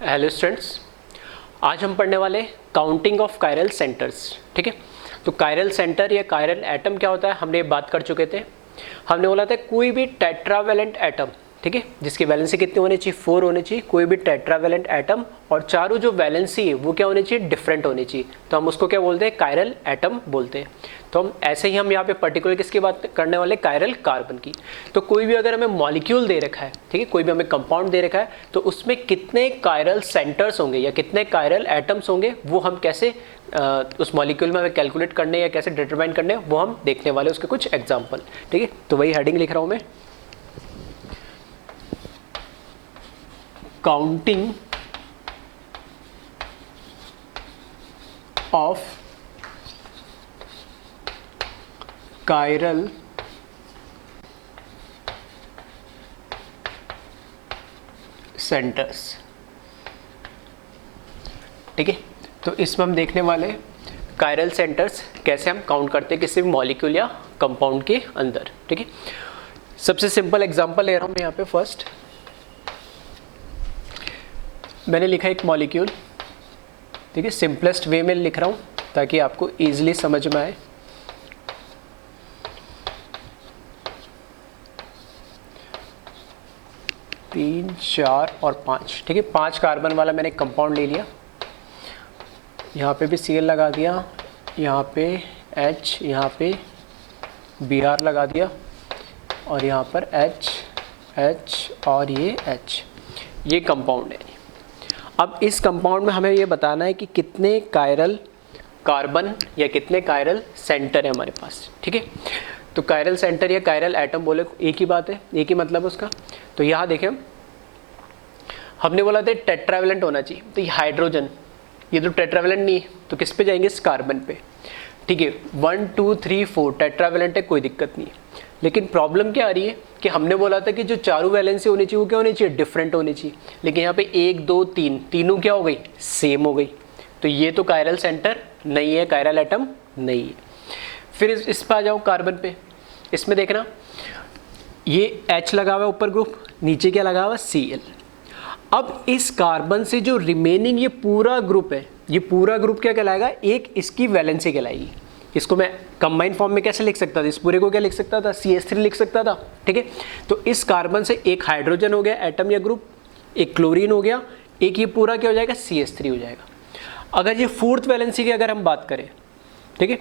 Hello students, आज हम पढ़ने वाले काउंटिंग ऑफ कायरल सेंटर्स। ठीक है, तो कायरल सेंटर या कायरल एटम क्या होता है हमने बात कर चुके थे। हमने बोला था कोई भी टेट्रावेलेंट एटम, ठीक है, जिसकी वैलेंसी कितनी होनी चाहिए, 4 होनी चाहिए, कोई भी टेट्रावेलेंट एटम और चारों जो वैलेंसी है वो क्या होनी चाहिए, डिफरेंट होनी चाहिए, तो हम उसको क्या बोलते हैं, कायरल एटम बोलते हैं। तो हम ऐसे ही हम यहाँ पे पर्टिकुलर किसकी बात करने वाले, कायरल कार्बन की। तो कोई भी अगर हमें मॉलिक्यूल दे रखा है, ठीक है, कोई भी हमें कंपाउंड दे रखा है, तो उसमें कितने कायरल सेंटर्स होंगे या कितने कायरल एटम्स होंगे वो हम कैसे उस मॉलिक्यूल में हमें कैलकुलेट करने या कैसे डिटरमाइन करने वो हम देखने वाले, उसके कुछ एग्जाम्पल। ठीक है, तो वही हेडिंग लिख रहा हूँ मैं, काउंटिंग ऑफ कायरल सेंटर्स। ठीक है, तो इसमें हम देखने वाले कायरल सेंटर्स कैसे हम काउंट करते हैं किसी भी मॉलिक्यूल या कंपाउंड के अंदर। ठीक है, सबसे सिंपल एग्जांपल ले रहा हूं मैं यहाँ पे। फर्स्ट मैंने लिखा एक मॉलिक्यूल, ठीक है, सिंपलेस्ट वे में लिख रहा हूँ ताकि आपको इजीली समझ में आए। तीन, चार और 5, ठीक है, 5 कार्बन वाला मैंने कंपाउंड ले लिया। यहाँ पे भी Cl लगा दिया, यहाँ पे H, यहाँ पे Br लगा दिया और यहाँ पर H और ये H, ये कंपाउंड है। अब इस कंपाउंड में हमें ये बताना है कि कितने कायरल कार्बन या कितने कायरल सेंटर है हमारे पास। ठीक है, तो कायरल सेंटर या कायरल एटम बोले एक ही बात है, एक ही मतलब उसका। तो यहाँ देखें, हमने बोला था टेट्रावेलेंट होना चाहिए, तो ये हाइड्रोजन, ये तो टेट्रावेलेंट नहीं है, तो किस पे जाएंगे, इस कार्बन पे। ठीक है, 1 2 3 4 टेट्रावेलेंट है, कोई दिक्कत नहीं है। लेकिन प्रॉब्लम क्या आ रही है कि हमने बोला था कि जो चारों वैलेंसी होनी चाहिए वो क्या होनी चाहिए, डिफरेंट होनी चाहिए। लेकिन यहाँ पे 1 2 3 तीनों क्या हो गई, सेम हो गई। तो ये तो कायरल सेंटर नहीं है, कायरल एटम नहीं है। फिर इस पर आ जाओ कार्बन पे, इसमें देखना ये H लगा हुआ है ऊपर ग्रुप, नीचे क्या लगा हुआ है, Cl। अब इस कार्बन से जो रिमेनिंग ये पूरा ग्रुप है, ये पूरा ग्रुप क्या कहलाएगा, एक इसकी वैलेंसी कहलाएगी। इसको मैं कंबाइन फॉर्म में कैसे लिख सकता था, इस पूरे को क्या लिख सकता था, CH3 लिख सकता था। ठीक है, तो इस कार्बन से एक हाइड्रोजन हो गया एटम या ग्रुप, एक क्लोरीन हो गया, एक ये पूरा क्या हो जाएगा, CH3 हो जाएगा। अगर ये फोर्थ वैलेंसी की अगर हम बात करें, ठीक है,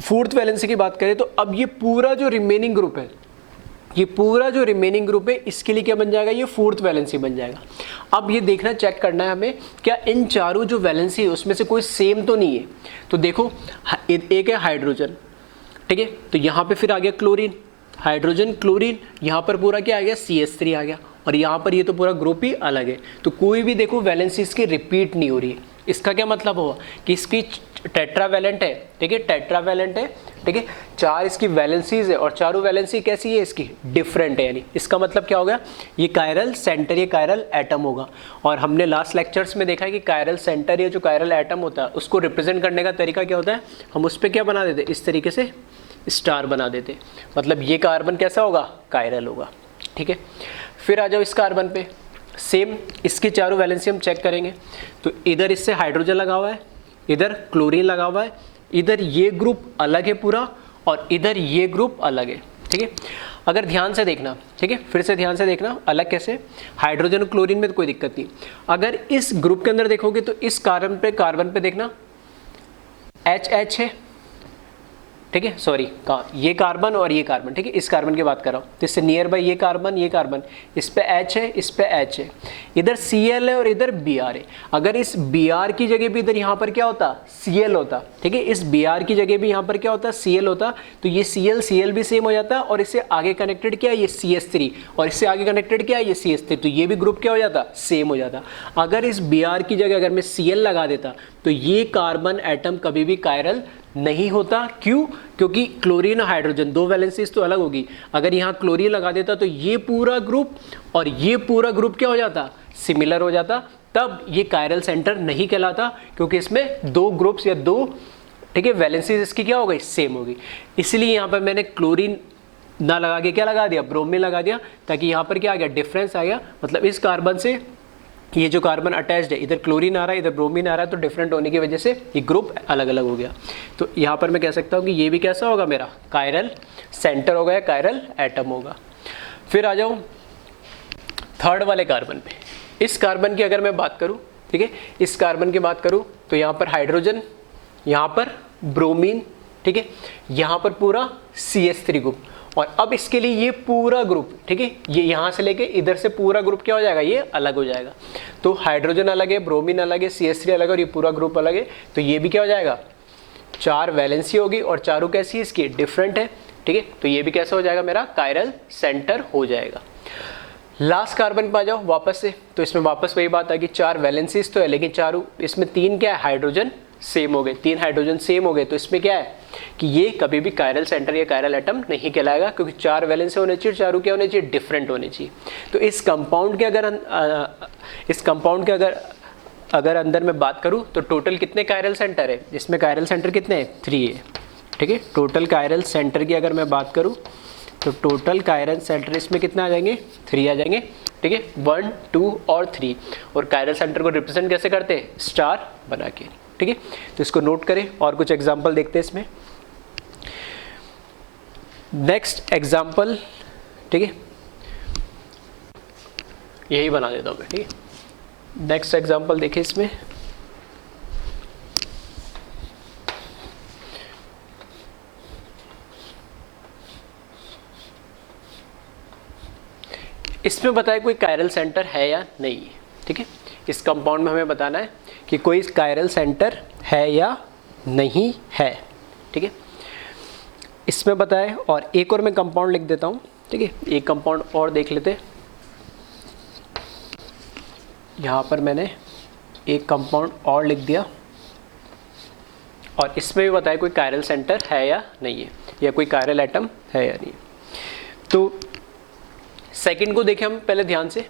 फोर्थ वैलेंसी की बात करें, तो अब ये पूरा जो रिमेनिंग ग्रुप है, ये पूरा जो रिमेनिंग ग्रुप है इसके लिए क्या बन जाएगा, ये फोर्थ वैलेंसी बन जाएगा। अब ये देखना, चेक करना है हमें, क्या इन चारों जो वैलेंसी है उसमें से कोई सेम तो नहीं है। तो देखो, एक है हाइड्रोजन, ठीक है, तो यहाँ पे फिर आ गया क्लोरीन, हाइड्रोजन क्लोरीन, यहाँ पर पूरा क्या आ गया, CH3 आ गया, और यहाँ पर ये तो पूरा ग्रुप ही अलग है। तो कोई भी देखो वैलेंसी इसकी रिपीट नहीं हो रही है। इसका क्या मतलब हुआ कि इसकी टेट्रावेलेंट है, ठीक है, टेट्रावेलेंट है, ठीक है, 4 इसकी वैलेंसीज है और चारों वैलेंसी कैसी है, इसकी डिफरेंट है। यानी इसका मतलब क्या होगा, ये कायरल सेंटर, ये कायरल एटम होगा। और हमने लास्ट लेक्चर्स में देखा है कि कायरल सेंटर या जो कायरल एटम होता है उसको रिप्रेजेंट करने का तरीका क्या होता है, हम उस पर क्या बना देते, इस तरीके से स्टार बना देते, मतलब ये कार्बन कैसा होगा, कायरल होगा। ठीक है, फिर आ जाओ इस कार्बन पे, सेम इसकी चारों वैलेंसी हम चेक करेंगे। तो इधर इससे हाइड्रोजन लगा हुआ है, इधर क्लोरीन लगा हुआ है, इधर ये ग्रुप अलग है पूरा और इधर ये ग्रुप अलग है। ठीक है, अगर ध्यान से देखना, ठीक है, फिर से ध्यान से देखना, अलग कैसे, हाइड्रोजन और क्लोरीन में तो कोई दिक्कत नहीं। अगर इस ग्रुप के अंदर देखोगे तो इस कार्बन पे देखना H है, ठीक है, सॉरी कहाँ, ये कार्बन और ये कार्बन, ठीक है, इस कार्बन की बात कर रहा हूँ, तो इससे नियर बाई ये कार्बन, इस पे H है, इस पे H है, इधर Cl है और इधर Br है। अगर इस Br की जगह भी इधर यहाँ पर क्या होता, Cl होता, ठीक है, इस Br की जगह भी यहाँ पर क्या होता, Cl होता, तो ये Cl भी सेम हो जाता और इससे आगे कनेक्टेड क्या है, ये CH3, और इससे आगे कनेक्टेड क्या है, ये CH3, तो ये भी ग्रुप क्या हो जाता, सेम हो जाता। अगर इस Br की जगह अगर मैं Cl लगा देता तो ये कार्बन एटम कभी भी कायरल नहीं होता। क्यों, क्योंकि क्लोरीन और हाइड्रोजन दो वैलेंसीज तो अलग होगी। अगर यहाँ क्लोरीन लगा देता तो ये पूरा ग्रुप और ये पूरा ग्रुप क्या हो जाता, सिमिलर हो जाता, तब ये कायरल सेंटर नहीं कहलाता, क्योंकि इसमें दो ग्रुप्स या दो, ठीक है, वैलेंसीज इसकी क्या हो गई, सेम हो गई। इसलिए यहाँ पर मैंने क्लोरीन ना लगा के क्या लगा दिया, ब्रोमीन लगा दिया, ताकि यहाँ पर क्या आ गया, डिफरेंस आ गया। मतलब इस कार्बन से ये जो कार्बन अटैच्ड है, इधर क्लोरीन आ रहा है, इधर ब्रोमीन आ रहा है, तो डिफरेंट होने की वजह से ये ग्रुप अलग अलग हो गया। तो यहाँ पर मैं कह सकता हूँ कि ये भी कैसा होगा, मेरा कायरल सेंटर होगा या कायरल एटम होगा। फिर आ जाओ थर्ड वाले कार्बन पे। इस कार्बन की अगर मैं बात करूँ, ठीक है, इस कार्बन की बात करूँ तो यहाँ पर हाइड्रोजन, यहाँ पर ब्रोमीन, ठीक है, यहाँ पर पूरा CH3 ग्रुप, और अब इसके लिए ये पूरा ग्रुप, ठीक है, ये यहाँ से लेके इधर से पूरा ग्रुप क्या हो जाएगा, ये अलग हो जाएगा। तो हाइड्रोजन अलग है, ब्रोमीन अलग है, CH3 अलग है, और ये पूरा ग्रुप अलग है। तो ये भी क्या हो जाएगा, 4 वैलेंसी होगी, और चारों कैसी है, इसकी डिफरेंट है, ठीक है। तो ये भी कैसा हो जाएगा, मेरा कायरल सेंटर हो जाएगा। लास्ट कार्बन पे आ जाओ वापस से, तो इसमें वापस वही बात आ गई, 4 वैलेंसीज तो है, लेकिन चारों इसमें 3 क्या है, हाइड्रोजन सेम हो गए, 3 हाइड्रोजन सेम हो गए। तो इसमें क्या है कि ये कभी भी कायरल सेंटर या कायरल एटम नहीं कहलाएगा, क्योंकि 4 वैलेंस होने चाहिए, चारों क्या होने चाहिए, डिफरेंट होने चाहिए। तो इस कंपाउंड के अगर अंदर मैं बात करूं तो टोटल कितने कायरल सेंटर है, जिसमें कायरल सेंटर कितने हैं, 3 है, ठीक है। टोटल कायरल सेंटर की अगर मैं बात करूं तो टोटल कायरल सेंटर इसमें कितने आ जाएंगे, 3 आ जाएंगे, ठीक है, 1, 2 और 3। और कायरल सेंटर को रिप्रेजेंट कैसे करते हैं, स्टार बना के, ठीक है। तो इसको नोट करें और कुछ एग्जांपल देखते हैं इसमें। नेक्स्ट एग्जांपल, ठीक है, यही बना देता हूं मैं, ठीक है। नेक्स्ट एग्जांपल देखिए इसमें, इसमें बताया कोई कायरल सेंटर है या नहीं है, ठीक है। इस कंपाउंड में हमें बताना है कि कोई कायरल सेंटर है या नहीं है, ठीक है। इसमें बताए, और एक और मैं कंपाउंड लिख देता हूँ, ठीक है, एक कंपाउंड और देख लेते। यहाँ पर मैंने एक कंपाउंड और लिख दिया, और इसमें भी बताया कोई कायरल सेंटर है या नहीं है, या कोई कायरल एटम है या नहीं। तो सेकंड को देखें हम पहले ध्यान से।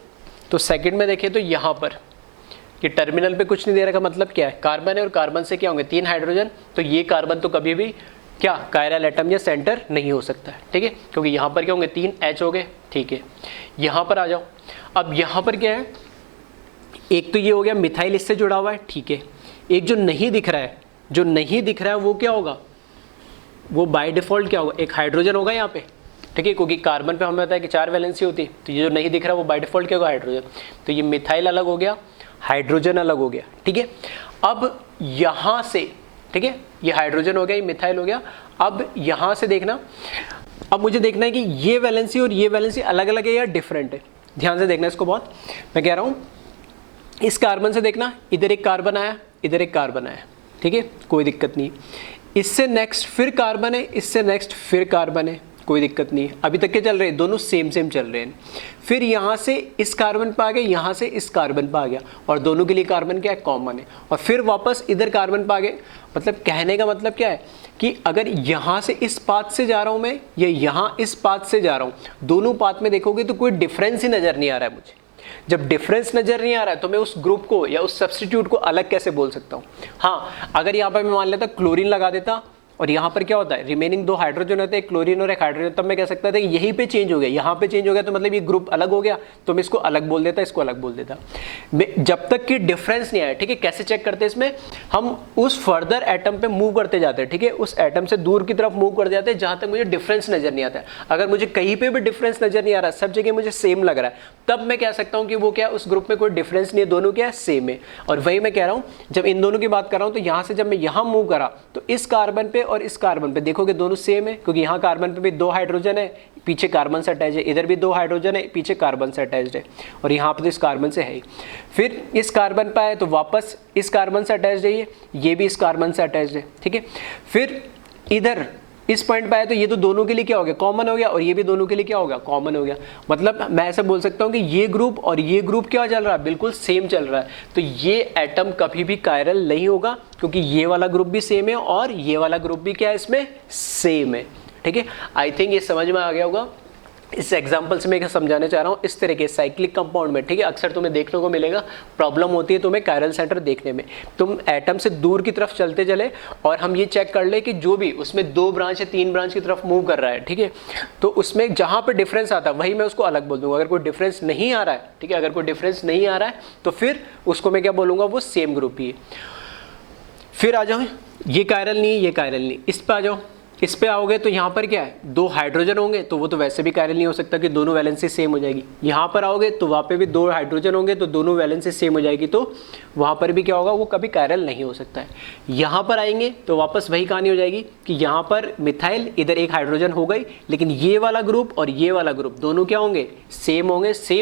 तो सेकंड में देखें तो यहाँ पर कि टर्मिनल पे कुछ नहीं दे रहा, का मतलब क्या है, कार्बन है, और कार्बन से क्या होंगे, 3 हाइड्रोजन। तो ये कार्बन तो कभी भी क्या कायरल एटम या सेंटर नहीं हो सकता है, ठीक है, क्योंकि यहाँ पर क्या होंगे, 3 H हो गए, ठीक है। यहाँ पर आ जाओ, अब यहाँ पर क्या है, एक तो ये हो गया मिथाइल इससे जुड़ा हुआ है, ठीक है। एक जो नहीं दिख रहा है, जो नहीं दिख रहा है वो क्या होगा, वो बाय डिफॉल्ट क्या होगा, एक हाइड्रोजन होगा यहाँ पे, ठीक है, क्योंकि कार्बन पे हमें पता है कि 4 वैलेंसी होती है। तो ये जो नहीं दिख रहा है वो बाय डिफॉल्ट क्या होगा, हाइड्रोजन। तो ये मिथाइल अलग हो गया, हाइड्रोजन अलग हो गया, ठीक है। अब यहाँ से, ठीक है, ये हाइड्रोजन हो गया, ये मिथाइल हो गया। अब यहाँ से देखना, अब मुझे देखना है कि ये वैलेंसी और ये वैलेंसी अलग अलग है या डिफरेंट है। ध्यान से देखना इसको बहुत, मैं कह रहा हूँ इस कार्बन से देखना, इधर एक कार्बन आया, इधर एक कार्बन आया, ठीक है, कोई दिक्कत नहीं। इससे नेक्स्ट फिर कार्बन है, इससे नेक्स्ट फिर कार्बन है, कोई दिक्कत नहीं है। अभी तक के चल रहे हैं, दोनों सेम चल रहे हैं। फिर यहाँ से इस कार्बन पे आ गए, यहाँ से इस कार्बन पे आ गया, और दोनों के लिए कार्बन क्या है, कॉमन है। और फिर वापस इधर कार्बन पे आ गए। मतलब कहने का मतलब क्या है कि अगर यहाँ से इस पाथ से जा रहा हूँ मैं, या यहाँ इस पाथ से जा रहा हूँ, दोनों पाथ में देखोगे तो कोई डिफरेंस ही नज़र नहीं आ रहा है मुझे। जब डिफरेंस नजर नहीं आ रहा है तो मैं उस ग्रुप को या उस सब्स्टिट्यूट को अलग कैसे बोल सकता हूँ। हाँ, अगर यहाँ पर मैं मान लेता क्लोरीन लगा देता, और यहाँ पर क्या होता है, रिमेनिंग 2 हाइड्रोजन होते हैं, एक क्लोरीन और एक हाइड्रोजन, तब मैं कह सकता था कि यहीं पे चेंज हो गया, यहाँ पे चेंज हो गया, तो मतलब ये ग्रुप अलग हो गया, तो मैं इसको अलग बोल देता, इसको अलग बोल देता। जब तक कि डिफरेंस नहीं आया, ठीक है। कैसे चेक करते हैं इसमें, हम उस फर्दर एटम पे मूव करते जाते हैं, ठीक है, उस एटम से दूर की तरफ मूव कर जाते हैं जहाँ तक मुझे डिफरेंस नजर नहीं आता है। अगर मुझे कहीं पे भी डिफरेंस नजर नहीं आ रहा, सब जगह मुझे सेम लग रहा है, तब मैं कह सकता हूँ कि वो क्या, उस ग्रुप में कोई डिफरेंस नहीं है, दोनों क्या है, सेम है। और वही मैं कह रहा हूँ, जब इन दोनों की बात कर रहा हूँ, तो यहाँ से जब मैं यहाँ मूव करा, तो इस कार्बन पे और इस कार्बन पे देखोगे दोनों सेम है, क्योंकि यहाँ कार्बन पे भी 2 हाइड्रोजन है, पीछे कार्बन से अटैच है, इधर भी 2 हाइड्रोजन है, पीछे कार्बन से अटैच्ड है, और यहाँ पे तो इस कार्बन से है ही। फिर इस कार्बन पे आए तो वापस इस कार्बन से अटैच्ड है, ये भी इस कार्बन से अटैच्ड है, ठीक है। फिर इधर इस पॉइंट पे आए तो ये तो दोनों के लिए क्या हो गया, कॉमन हो गया, और ये भी दोनों के लिए क्या हो गया, कॉमन हो गया। मतलब मैं ऐसे बोल सकता हूँ कि ये ग्रुप और ये ग्रुप क्या चल रहा है, बिल्कुल सेम चल रहा है। तो ये एटम कभी भी कायरल नहीं होगा, क्योंकि ये वाला ग्रुप भी सेम है और ये वाला ग्रुप भी क्या है, इसमें सेम है, ठीक है। आई थिंक ये समझ में आ गया होगा। इस एग्जाम्पल से मैं क्या समझाना चाह रहा हूँ, इस तरह के साइक्लिक कंपाउंड में, ठीक है, अक्सर तुम्हें देखने को मिलेगा, प्रॉब्लम होती है तुम्हें कायरल सेंटर देखने में। तुम एटम से दूर की तरफ चलते चले और हम ये चेक कर ले कि जो भी उसमें 2 ब्रांच या 3 ब्रांच की तरफ मूव कर रहा है, ठीक है, तो उसमें जहाँ पर डिफरेंस आता है वही मैं उसको अलग बोल दूंगा। अगर कोई डिफरेंस नहीं आ रहा है, ठीक है, अगर कोई डिफरेंस नहीं आ रहा है तो फिर उसको मैं क्या बोलूँगा, वो सेम ग्रुप ही है। फिर आ जाओ, ये कायरल नहीं, ये कायरल नहीं, इस पर आ जाओ। इस पे आओगे तो यहाँ पर क्या है, 2 हाइड्रोजन होंगे, तो वो तो वैसे भी कायरल नहीं हो सकता कि दोनों वैलेंसी सेम हो जाएगी। यहाँ पर आओगे तो वहाँ पे भी 2 हाइड्रोजन होंगे, तो दोनों वैलेंसी सेम हो जाएगी, तो वहाँ पर भी क्या होगा, वो कभी कायरल नहीं हो सकता है। यहाँ पर आएंगे तो वापस वही कहानी हो जाएगी कि यहाँ पर मिथाइल, इधर एक हाइड्रोजन हो गई, लेकिन ये वाला ग्रुप और ये वाला ग्रुप दोनों क्या होंगे, सेम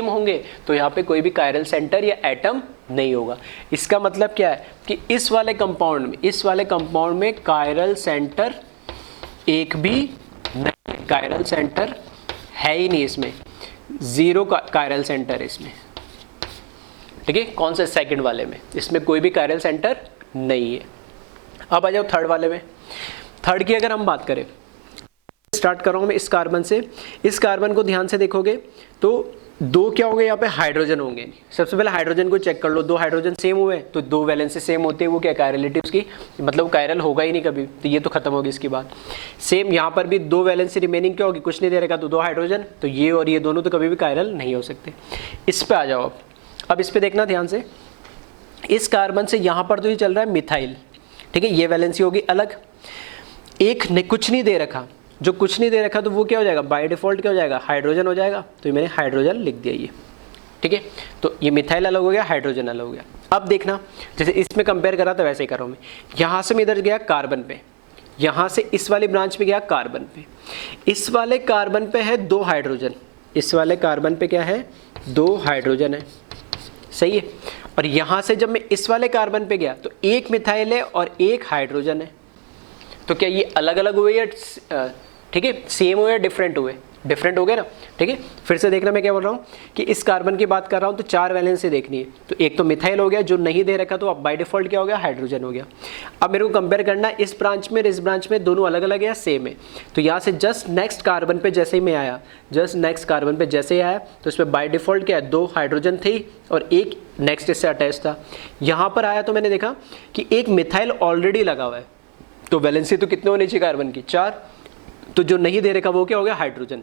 होंगे, तो यहाँ पे कोई भी कायरल सेंटर या एटम नहीं होगा। इसका मतलब क्या है कि इस वाले कंपाउंड में कायरल सेंटर एक भी नहीं, कायरल सेंटर है ही नहीं, इसमें 0 कायरल सेंटर इसमें, ठीक है। कौन से, सेकंड वाले में, इसमें कोई भी कायरल सेंटर नहीं है। अब आ जाओ थर्ड वाले में। थर्ड की अगर हम बात करें, स्टार्ट कर रहा हूं मैं इस कार्बन से। इस कार्बन को ध्यान से देखोगे तो 2 क्या होंगे, यहाँ पे हाइड्रोजन होंगे। सबसे पहले हाइड्रोजन को चेक कर लो, 2 हाइड्रोजन सेम हुए तो 2 वैलेंसी सेम होते हैं, वो क्या कायरलिटी की, मतलब कायरल होगा ही नहीं कभी, तो ये तो खत्म होगी इसकी बात। सेम यहाँ पर भी 2 वैलेंसी रिमेनिंग क्या होगी, कुछ नहीं दे रखा तो 2 हाइड्रोजन, तो ये और ये दोनों तो कभी भी कायरल नहीं हो सकते। इस पे आ जाओ अब इस पे देखना ध्यान से। इस कार्बन से यहाँ पर तो ये चल रहा है मिथाइल, ठीक है, ये वैलेंसी होगी अलग। एक ने कुछ नहीं दे रखा, जो कुछ नहीं दे रखा तो वो क्या हो जाएगा, बाय डिफॉल्ट क्या हो जाएगा, हाइड्रोजन हो जाएगा, तो मैंने हाइड्रोजन लिख दिया ये, ठीक है। तो ये मिथाइल अलग हो गया, हाइड्रोजन अलग हो गया। अब देखना, जैसे इसमें कंपेयर करा था वैसे ही कर रहा हूँ मैं। यहाँ से मैं इधर गया कार्बन पे, यहाँ से इस वाली ब्रांच पे गया कार्बन पे। इस वाले कार्बन पे है 2 हाइड्रोजन, इस वाले कार्बन पे क्या है, 2 हाइड्रोजन है, सही है। और यहाँ से जब मैं इस वाले कार्बन पे गया तो 1 मिथाइल है और 1 हाइड्रोजन है, तो क्या ये अलग अलग हुए या ठीक है सेम हुए या डिफरेंट हुए, डिफरेंट हो गए ना, ठीक है। फिर से देखना मैं क्या बोल रहा हूँ कि इस कार्बन की बात कर रहा हूँ तो 4 वैलेंसी देखनी है, तो एक तो मिथाइल हो गया, जो नहीं दे रखा तो अब बाय डिफॉल्ट क्या हो गया, हाइड्रोजन हो गया। अब मेरे को कंपेयर करना इस ब्रांच में, इस ब्रांच में दोनों अलग अलग है या सेम है। तो यहाँ से जस्ट नेक्स्ट कार्बन पे जैसे ही मैं आया, जस्ट नेक्स्ट कार्बन पे जैसे ही आया तो इसमें बाय डिफॉल्ट क्या है, 2 हाइड्रोजन थी और 1 नेक्स्ट इससे अटैच था। यहाँ पर आया तो मैंने देखा कि एक मिथाइल ऑलरेडी लगा हुआ है, तो वैलेंसी तो कितने होनी चाहिए कार्बन की, 4, तो जो नहीं दे रखा वो क्या हो गया, हाइड्रोजन।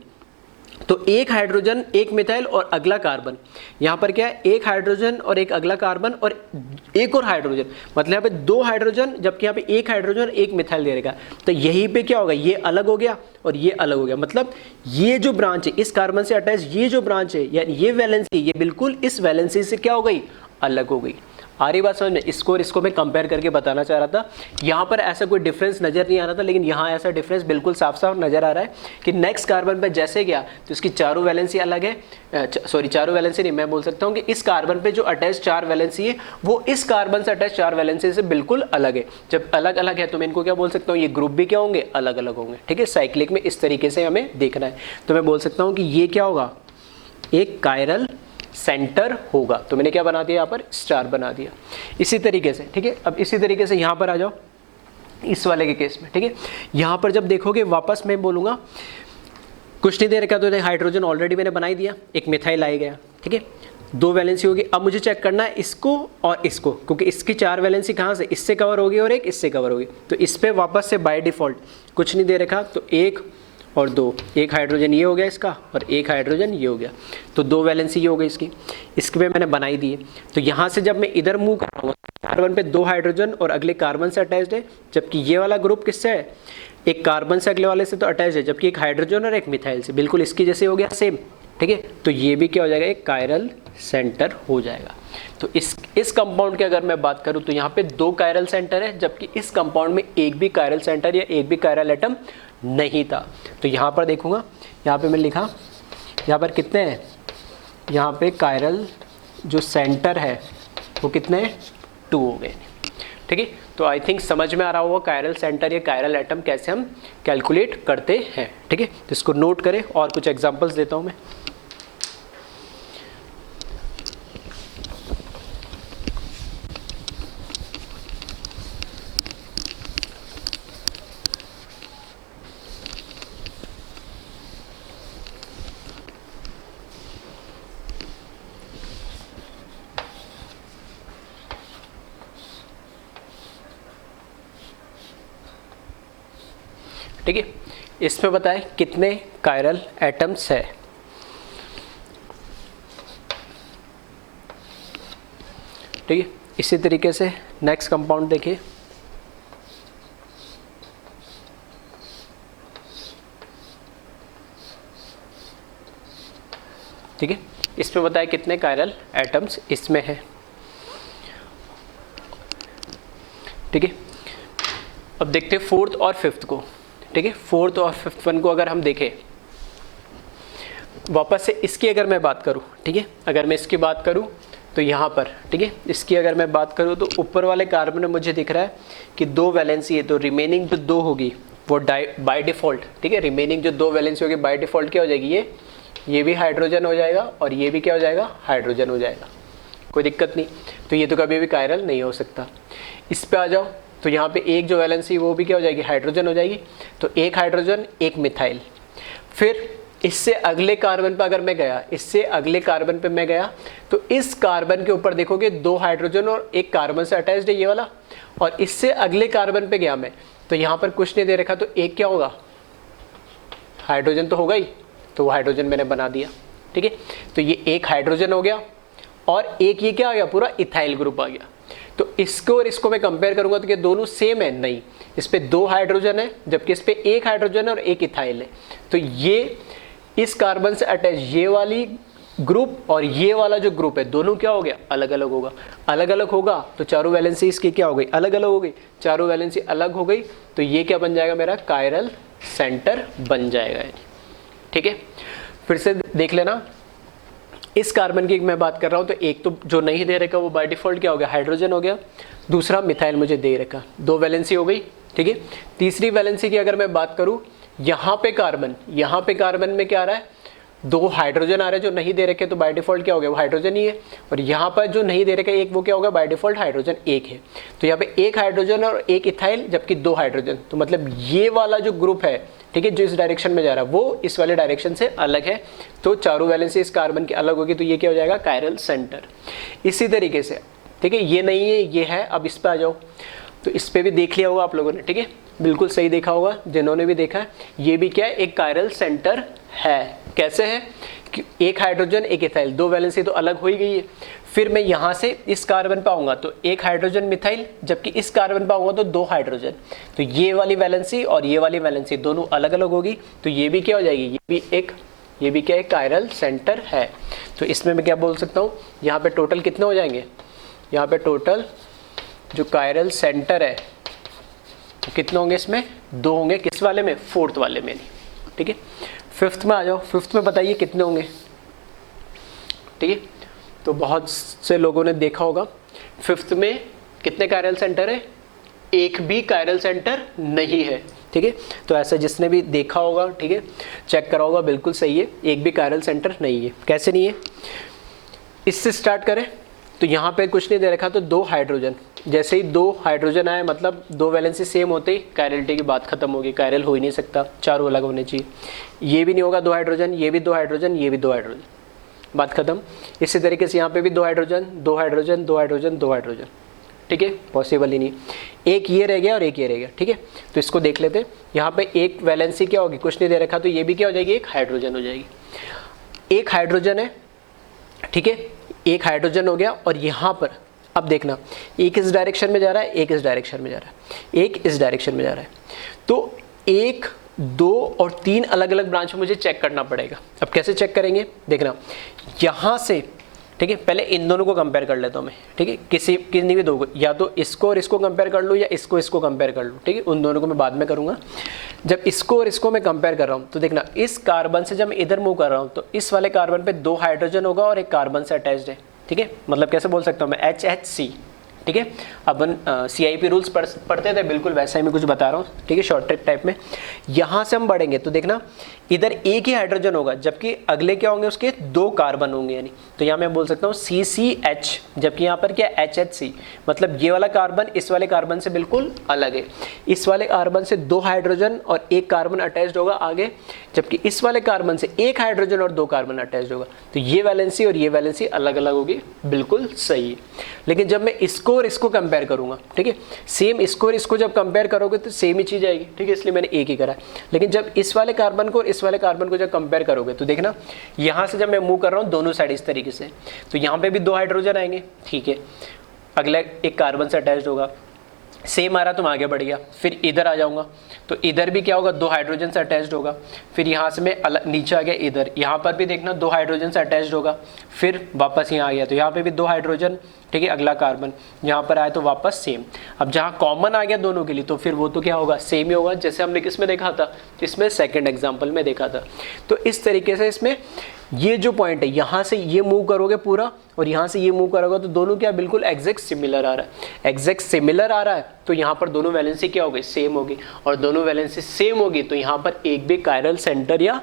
तो 1 हाइड्रोजन, 1 मिथाइल और अगला कार्बन, यहाँ पर क्या है, 1 हाइड्रोजन और 1 अगला कार्बन और 1 और हाइड्रोजन, मतलब यहाँ पे 2 हाइड्रोजन, जबकि यहाँ पे 1 हाइड्रोजन 1 मिथाइल दे रखा। तो यहीं पे क्या होगा, ये अलग हो गया और ये अलग हो गया, मतलब ये जो ब्रांच है इस कार्बन से अटैच, ये जो ब्रांच है यानी ये वैलेंसी, ये बिल्कुल इस वैलेंसी से क्या हो गई, अलग हो गई। आ रही बात समझ में, इसको और इसको मैं कंपेयर करके बताना चाह रहा था। यहाँ पर ऐसा कोई डिफरेंस नज़र नहीं आ रहा था, लेकिन यहाँ ऐसा डिफरेंस बिल्कुल साफ साफ नज़र आ रहा है कि नेक्स्ट कार्बन पे जैसे गया तो इसकी चारों वैलेंसी अलग है, सॉरी चारों वैलेंसी नहीं, मैं बोल सकता हूँ कि इस कार्बन पे जो अटैच 4 वैलेंसी है वो इस कार्बन से अटैच 4 वैलेंसी से बिल्कुल अलग है। जब अलग अलग है तो मैं इनको क्या बोल सकता हूँ, ये ग्रुप भी क्या होंगे, अलग अलग होंगे, ठीक है। साइक्लिक में इस तरीके से हमें देखना है, तो मैं बोल सकता हूँ कि ये क्या होगा, एक कायरल सेंटर होगा। तो मैंने क्या बना दिया, यहाँ पर स्टार बना दिया। इसी तरीके से, ठीक है, अब इसी तरीके से यहाँ पर आ जाओ इस वाले के केस में, ठीक है। यहाँ पर जब देखोगे वापस मैं बोलूँगा कुछ नहीं दे रखा, तो हाइड्रोजन ऑलरेडी मैंने बना ही दिया, एक मिथाइल आ गया, ठीक है, 2 वैलेंसी होगी। अब मुझे चेक करना है इसको और इसको, क्योंकि इसकी 4 वैलेंसी कहाँ से, इससे कवर होगी और एक इससे कवर होगी। तो इस पर वापस से बाय डिफ़ॉल्ट कुछ नहीं दे रखा, तो 1 और 2, 1 हाइड्रोजन ये हो गया इसका और 1 हाइड्रोजन ये हो गया, तो 2 वैलेंसी ये हो गई इसके पे मैंने बनाई दी है। तो यहाँ से जब मैं इधर मूव करूँगा, कार्बन पे 2 हाइड्रोजन और अगले कार्बन से अटैच्ड है, जबकि ये वाला ग्रुप किससे है, एक कार्बन से अगले वाले से तो अटैच है, जबकि एक हाइड्रोजन और एक मिथाइल से, बिल्कुल इसकी जैसे हो गया सेम, ठीक है। तो ये भी क्या हो जाएगा, एक कायरल सेंटर हो जाएगा। तो इस कंपाउंड की अगर मैं बात करूँ तो यहाँ पे 2 कायरल सेंटर है, जबकि इस कंपाउंड में एक भी कायरल सेंटर या एक भी कायरल एटम नहीं था। तो यहाँ पर देखूंगा, यहाँ पे मैं लिखा, यहाँ पर कितने हैं, यहाँ पे कायरल जो सेंटर है वो कितने हैं, 2 हो गए, ठीक है। तो आई थिंक समझ में आ रहा होगा कायरल सेंटर या कायरल एटम कैसे हम कैलकुलेट करते हैं, ठीक है। तो इसको नोट करें और कुछ एग्जांपल्स देता हूँ मैं। ठीक है। इसमें बताएं कितने कायरल एटम्स है। ठीक है, इसी तरीके से नेक्स्ट कंपाउंड देखिए। ठीक है, इसमें बताएं कितने कायरल एटम्स इसमें है। ठीक है, अब देखते हैं फोर्थ और फिफ्थ को। ठीक है, फोर्थ और फिफ्थ वन को अगर हम देखें वापस से, इसकी अगर मैं बात करूं, ठीक है, अगर मैं इसकी बात करूं तो यहाँ पर, ठीक है, इसकी अगर मैं बात करूं तो ऊपर वाले कार्बन में मुझे दिख रहा है कि 2 वैलेंसी है, तो रिमेनिंग जो 2 होगी वो बाय डिफ़ॉल्ट, ठीक है, रिमेनिंग जो 2 वैलेंसी होगी बाय डिफ़ॉल्ट क्या हो जाएगी, ये भी हाइड्रोजन हो जाएगा और ये भी क्या हो जाएगा, हाइड्रोजन हो जाएगा, कोई दिक्कत नहीं। तो ये तो कभी भी कायरल नहीं हो सकता। इस पे आ जाओ तो यहाँ पे एक जो वैलेंसी वो भी क्या हो जाएगी, हाइड्रोजन हो जाएगी। तो एक हाइड्रोजन एक मिथाइल। फिर इससे अगले कार्बन पे अगर मैं गया, इससे अगले कार्बन पे मैं गया तो इस कार्बन के ऊपर देखोगे 2 हाइड्रोजन और एक कार्बन से अटैच्ड है ये वाला, और इससे अगले कार्बन पे गया मैं तो यहाँ पर कुछ नहीं दे रखा, तो एक क्या होगा, हाइड्रोजन तो होगा ही, तो वो हाइड्रोजन मैंने बना दिया। ठीक है, तो ये एक हाइड्रोजन हो गया और एक ये क्या आ गया, पूरा इथाइल ग्रुप आ गया। तो इसको और इसको मैं कंपेयर करूंगा तो क्या दोनों सेम है, नहीं, इस पे 2 हाइड्रोजन है जबकि इस पे एक हाइड्रोजन और एक इथाइल है। तो ये इस कार्बन से अटैच ये वाली ग्रुप और ये वाला जो ग्रुप है दोनों क्या हो गया, अलग अलग होगा। अलग अलग होगा तो चारों वैलेंसी इसकी क्या हो गई, अलग अलग हो गई, चारों वैलेंसी अलग हो गई, तो ये क्या बन जाएगा, मेरा कायरल सेंटर बन जाएगा। ठीक है, फिर से देख लेना, इस कार्बन की मैं बात कर रहा हूँ तो एक तो जो नहीं दे रखा वो बाय डिफॉल्ट क्या हो गया, हाइड्रोजन हो गया, दूसरा मिथाइल मुझे दे रखा, 2 वैलेंसी हो गई। ठीक है, तीसरी वैलेंसी की अगर मैं बात करूँ, यहाँ पे कार्बन में क्या आ रहा है, 2 हाइड्रोजन आ रहे हैं जो नहीं दे रखे, तो बाय डिफॉल्ट क्या हो गया, वो हाइड्रोजन ही है। और यहाँ पर जो नहीं दे रखे एक, वो क्या होगा, बाय डिफॉल्ट हाइड्रोजन एक है। तो यहाँ पे एक हाइड्रोजन और एक इथाइल जबकि 2 हाइड्रोजन, तो मतलब ये वाला जो ग्रुप है, ठीक है, जो इस डायरेक्शन में जा रहा है वो इस वाले डायरेक्शन से अलग है, तो चारों वैलेंसी इस कार्बन की अलग होगी, तो ये क्या हो जाएगा, कायरल सेंटर। इसी तरीके से, ठीक है, ये नहीं है ये है। अब इस पे आ जाओ, तो इस पे भी देख लिया होगा आप लोगों ने, ठीक है, बिल्कुल सही देखा होगा जिन्होंने भी देखा है। ये भी क्या है, एक कायरल सेंटर है। कैसे है कि एक हाइड्रोजन एक इथाइल, 2 वैलेंसी तो अलग हो ही गई है। फिर मैं यहाँ से इस कार्बन पे आऊँगा तो एक हाइड्रोजन मिथाइल, जबकि इस कार्बन पे आऊँगा तो 2 हाइड्रोजन, तो ये वाली वैलेंसी और ये वाली वैलेंसी दोनों अलग अलग होगी, तो ये भी क्या हो जाएगी, ये भी क्या है, कायरल सेंटर है। तो इसमें मैं क्या बोल सकता हूँ, यहाँ पे टोटल कितने हो जाएंगे, यहाँ पे टोटल जो कायरल सेंटर है तो कितने होंगे, इसमें 2 होंगे। किस वाले में, फोर्थ वाले में नहीं। ठीक है, फिफ्थ में आ जाओ, फिफ्थ में बताइए कितने होंगे। ठीक है, तो बहुत से लोगों ने देखा होगा फिफ्थ में कितने कायरल सेंटर है, एक भी कायरल सेंटर नहीं है। ठीक है, तो ऐसा जिसने भी देखा होगा, ठीक है, चेक करा होगा, बिल्कुल सही है, एक भी कायरल सेंटर नहीं है। कैसे नहीं है, इससे स्टार्ट करें तो यहाँ पे कुछ नहीं दे रखा, तो 2 हाइड्रोजन, जैसे ही 2 हाइड्रोजन आए मतलब 2 वैलेंसी सेम होते ही कायरलिटी की बात खत्म होगी, कायरल हो ही नहीं सकता, चारों अलग होने चाहिए। ये भी नहीं होगा 2 हाइड्रोजन, ये भी 2 हाइड्रोजन, ये भी 2 हाइड्रोजन, बात खत्म। इसी तरीके से यहाँ पे भी 2 हाइड्रोजन 2 हाइड्रोजन 2 हाइड्रोजन 2 हाइड्रोजन, ठीक है, पॉसिबल ही नहीं। एक ये रह गया और एक ये रह गया। ठीक है, तो इसको देख लेते हैं। यहाँ पे एक वैलेंसी क्या होगी, कुछ नहीं दे रखा, तो ये भी क्या हो जाएगी, एक हाइड्रोजन हो जाएगी। एक हाइड्रोजन है, ठीक है, एक हाइड्रोजन हो गया। और यहाँ पर अब देखना, एक इस डायरेक्शन में जा रहा है, एक इस डायरेक्शन में जा रहा है, एक इस डायरेक्शन में जा रहा है, तो 1 2 और 3 अलग अलग ब्रांच में मुझे चेक करना पड़ेगा। अब कैसे चेक करेंगे, देखना यहाँ से, ठीक है, पहले इन दोनों को कंपेयर कर लेता हूँ मैं। ठीक है, किसी भी दो को, या तो इसको और इसको कंपेयर कर लूँ या इसको कंपेयर कर लूँ। ठीक है, उन दोनों को मैं बाद में करूँगा। जब इसको और इसको मैं कंपेयर कर रहा हूँ तो देखना, इस कार्बन से जब मैं इधर मूव कर रहा हूँ तो इस वाले कार्बन पे 2 हाइड्रोजन होगा और एक कार्बन से अटैच्ड है। ठीक है, मतलब कैसे बोल सकता हूँ मैं, HHC। ठीक है, अपन CIP रूल्स पढ़ते थे, बिल्कुल वैसा ही मैं कुछ बता रहा हूँ। ठीक है, शॉर्ट ट्रिक टाइप में। यहाँ से हम बढ़ेंगे तो देखना, इधर एक ही हाइड्रोजन होगा, जबकि अगले क्या होंगे, उसके 2 कार्बन होंगे यानी। तो यहाँ मैं बोल सकता हूँ CCH, जबकि यहाँ पर क्या HHC, मतलब ये वाला कार्बन इस वाले कार्बन से बिल्कुल अलग है। इस वाले कार्बन से 2 हाइड्रोजन और 1 कार्बन अटैच्ड होगा आगे, जबकि इस वाले कार्बन से 1 हाइड्रोजन और 2 कार्बन अटैच्ड होगा। तो ये वैलेंसी और ये वैलेंसी अलग अलग होगी, बिल्कुल सही है। लेकिन जब मैं इसको और इसको कंपेयर करूंगा, ठीक है, सेम इसको और इसको जब कंपेयर करोगे तो सेम ही चीज आएगी, ठीक है, इसलिए मैंने एक ही करा। लेकिन जब इस वाले कार्बन को और इस वाले कार्बन को जब कंपेयर करोगे तो देखना, यहां से जब मैं मूव कर रहा हूं दोनों साइड इस तरीके से, तो यहां पे भी 2 हाइड्रोजन आएंगे, ठीक है, अगला एक कार्बन से अटैच्ड होगा, सेम आ रहा, तुम आगे बढ़ गया। फिर इधर आ जाऊंगा तो इधर भी क्या होगा, 2 हाइड्रोजन से अटैच्ड होगा। फिर यहाँ से मैं अलग नीचे आ गया, इधर यहाँ पर भी देखना 2 हाइड्रोजन से अटैच्ड होगा। फिर वापस यहाँ आ गया तो यहाँ पे भी 2 हाइड्रोजन, ठीक है, अगला कार्बन यहाँ पर आया तो वापस सेम। अब जहाँ कॉमन आ गया दोनों के लिए तो फिर वो तो क्या होगा, सेम ही होगा, जैसे हमने किस में देखा था, इसमें सेकेंड एग्जाम्पल में देखा था। तो इस तरीके से इसमें ये जो पॉइंट है, यहाँ से ये मूव करोगे पूरा और यहाँ से ये मूव करोगे तो दोनों क्या बिल्कुल एग्जैक्ट सिमिलर आ रहा है। एग्जैक्ट सिमिलर आ रहा है तो यहाँ पर दोनों वैलेंसी क्या होगी, सेम होगी, और दोनों वैलेंसी सेम होगी तो यहाँ पर एक भी कायरल सेंटर या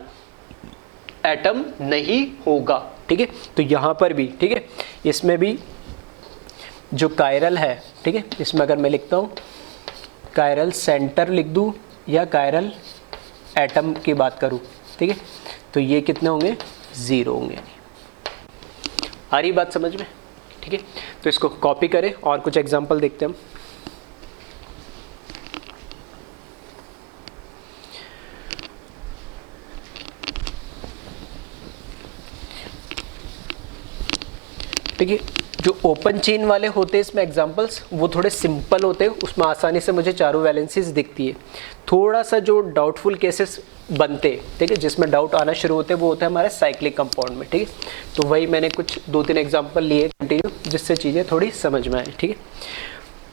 एटम नहीं होगा, ठीक है। तो यहाँ पर भी, ठीक है, इसमें भी जो कायरल है, ठीक है, इसमें अगर मैं लिखता हूँ कायरल सेंटर लिख दूँ या कायरल एटम की बात करूँ, ठीक है, तो ये कितने होंगे, 0 होंगे। आ रही बात समझ में, ठीक है। तो इसको कॉपी करें और कुछ एग्जांपल देखते हैं हम। ठीक है, जो ओपन चेन वाले होते हैं इसमें एग्जांपल्स वो थोड़े सिंपल होते हैं, उसमें आसानी से मुझे चारों वैलेंसीज दिखती है। थोड़ा सा जो डाउटफुल केसेस बनते, ठीक है, जिसमें डाउट आना शुरू होते हैं वो होता है हमारे साइक्लिक कंपाउंड में, ठीक है। तो वही मैंने कुछ 2-3 एग्जांपल लिए कंटिन्यू, जिससे चीज़ें थोड़ी समझ में आए, ठीक है।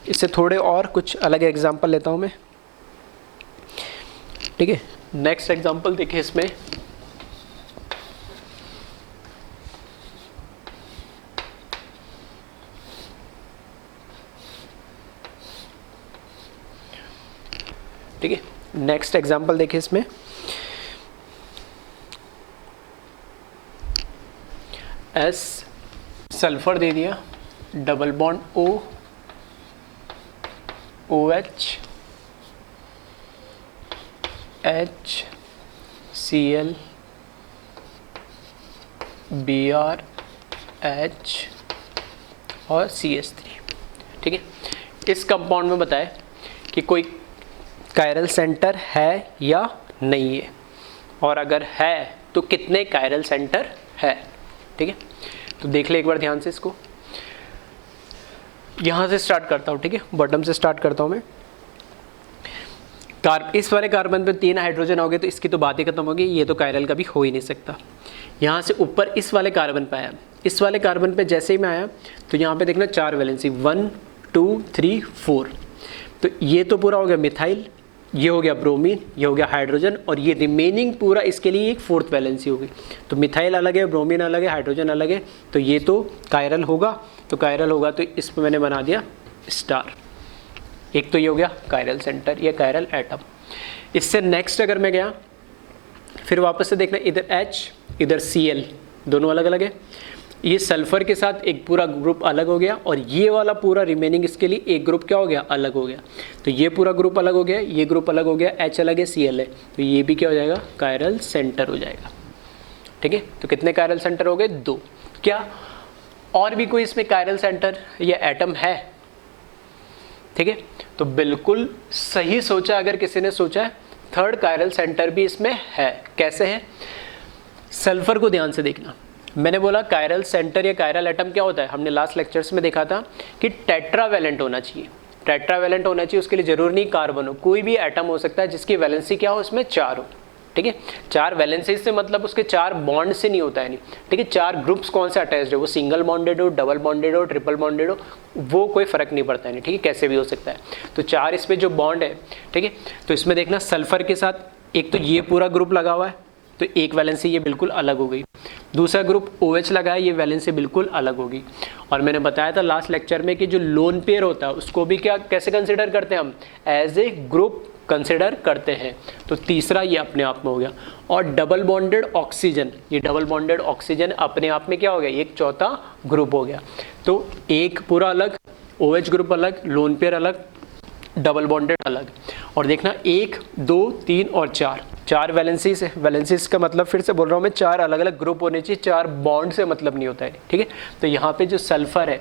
इससे थोड़े और कुछ अलग एग्जांपल लेता हूँ मैं, ठीक है। नेक्स्ट एग्जांपल देखिए इसमें, ठीक है, नेक्स्ट एग्जांपल देखिए इसमें, एस सल्फर दे दिया, double bond O, OH, H, Cl, Br, H और CH3, ठीक है। इस कंपाउंड में बताए कि कोई कायरल सेंटर है या नहीं है, और अगर है तो कितने कायरल सेंटर है, ठीक है। तो देख ले एक बार ध्यान से इसको, यहां से स्टार्ट करता हूं, ठीक है, बॉटम से स्टार्ट करता हूं मैं। इस वाले कार्बन पे 3 हाइड्रोजन हो गए तो इसकी तो बात ही खत्म होगी, ये तो कायरल कभी हो ही नहीं सकता। यहाँ से ऊपर इस वाले कार्बन पे आया, इस वाले कार्बन पे जैसे ही मैं आया तो यहाँ पे देखना 4 वैलेंसी, 1 2 3 4, तो ये तो पूरा हो गया मिथाइल, ये हो गया ब्रोमीन, ये हो गया हाइड्रोजन, और ये रिमेनिंग पूरा इसके लिए एक 4th वैलेंसी होगी। तो मिथाइल अलग है, ब्रोमीन अलग है, हाइड्रोजन अलग है, तो ये तो कायरल होगा। तो कायरल होगा तो इस पर मैंने बना दिया स्टार। एक तो ये हो गया कायरल सेंटर या कायरल एटम। इससे नेक्स्ट अगर मैं गया, फिर वापस से देखना, इधर H इधर Cl, दोनों अलग अलग है। ये सल्फर के साथ एक पूरा ग्रुप अलग हो गया, और ये वाला पूरा रिमेनिंग इसके लिए एक ग्रुप क्या हो गया, अलग हो गया। तो ये पूरा ग्रुप अलग हो गया, ये ग्रुप अलग हो गया, H अलग है, Cl है, तो ये भी क्या हो जाएगा, कायरल सेंटर हो जाएगा, ठीक है। तो कितने कायरल सेंटर हो गए, 2। क्या और भी कोई इसमें कायरल सेंटर या एटम है, ठीक है। तो बिल्कुल सही सोचा अगर किसी ने सोचा है, 3rd कायरल सेंटर भी इसमें है। कैसे है, सल्फर को ध्यान से देखना। मैंने बोला कायरल सेंटर या कायरल एटम क्या होता है, हमने लास्ट लेक्चर्स में देखा था कि टेट्रावैलेंट होना चाहिए। टेट्रावैलेंट होना चाहिए, उसके लिए जरूर नहीं कार्बन हो, कोई भी एटम हो सकता है जिसकी वैलेंसी क्या हो, उसमें 4 हो, ठीक है। 4 वैलेंसी से मतलब उसके 4 बॉन्ड से नहीं होता है, नहीं, ठीक है। 4 ग्रुप्स कौन से अटैच्ड है, वो सिंगल बॉन्डेड हो, डबल बॉन्डेड हो, ट्रिपल बॉन्डेड हो, वो कोई फर्क नहीं पड़ता है, नहीं, ठीक है, कैसे भी हो सकता है। तो 4 इसमें जो बॉन्ड है, ठीक है। तो इसमें देखना सल्फर के साथ एक तो ये पूरा ग्रुप लगा हुआ है, तो एक वैलेंसी ये बिल्कुल अलग हो गई। दूसरा ग्रुप OH लगा है, ये वैलेंसी बिल्कुल अलग होगी। और मैंने बताया था लास्ट लेक्चर में कि जो लोन पेयर होता है उसको भी क्या कैसे कंसिडर करते हैं हम, एज ए ग्रुप कंसिडर करते हैं। तो तीसरा ये अपने आप में हो गया। और डबल बॉन्डेड ऑक्सीजन, ये डबल बॉन्डेड ऑक्सीजन अपने आप में क्या हो गया, एक चौथा ग्रुप हो गया। तो एक पूरा अलग, OH ग्रुप अलग, लोन पेयर अलग, डबल बॉन्डेड अलग। और देखना 1 2 3 और 4, 4 वैलेंसीज है। वैलेंसीज का मतलब फिर से बोल रहा हूँ मैं, 4 अलग अलग ग्रुप होने चाहिए, 4 बॉन्ड से मतलब नहीं होता है, ठीक है। तो यहाँ पे जो सल्फर है,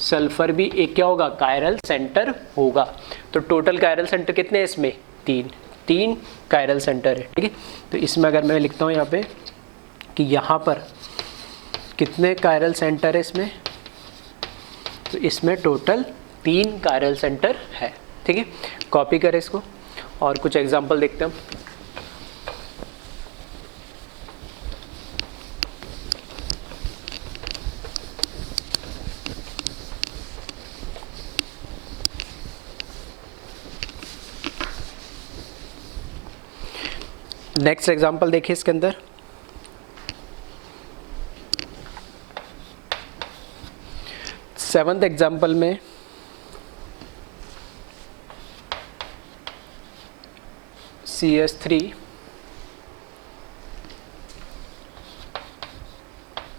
सल्फर भी एक क्या होगा, कायरल सेंटर होगा। तो टोटल कायरल सेंटर कितने हैं इसमें, 3 कायरल सेंटर है, ठीक है। तो इसमें अगर मैं लिखता हूँ यहाँ पे कि यहाँ पर कितने कायरल सेंटर है इसमें, तो इसमें टोटल 3 कायरल सेंटर है, ठीक है। कॉपी करें इसको और कुछ एग्जांपल देखते हैं हम। नेक्स्ट एग्जांपल देखिए इसके अंदर, सेवंथ एग्जांपल में CH3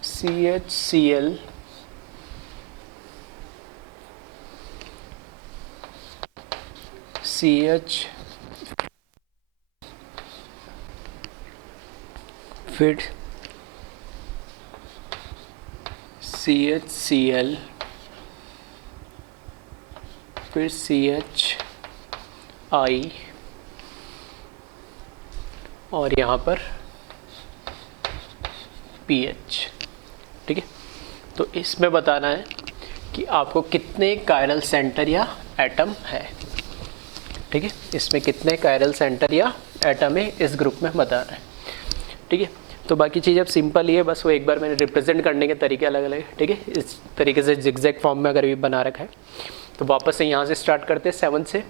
CHCl CH, फिर CHCl, फिर CHI और यहाँ पर pH, ठीक है। तो इसमें बताना है कि आपको कितने कायरल सेंटर या एटम है, ठीक है। इसमें कितने कायरल सेंटर या एटम है इस ग्रुप में बताना है, ठीक है। तो बाकी चीज़ अब सिंपल ही है, बस वो एक बार मैंने रिप्रेजेंट करने के तरीके अलग अलग है, ठीक है। इस तरीके से जिगजैग फॉर्म में अगर भी बना रखा है। तो वापस से यहाँ से स्टार्ट करते हैं 7 से,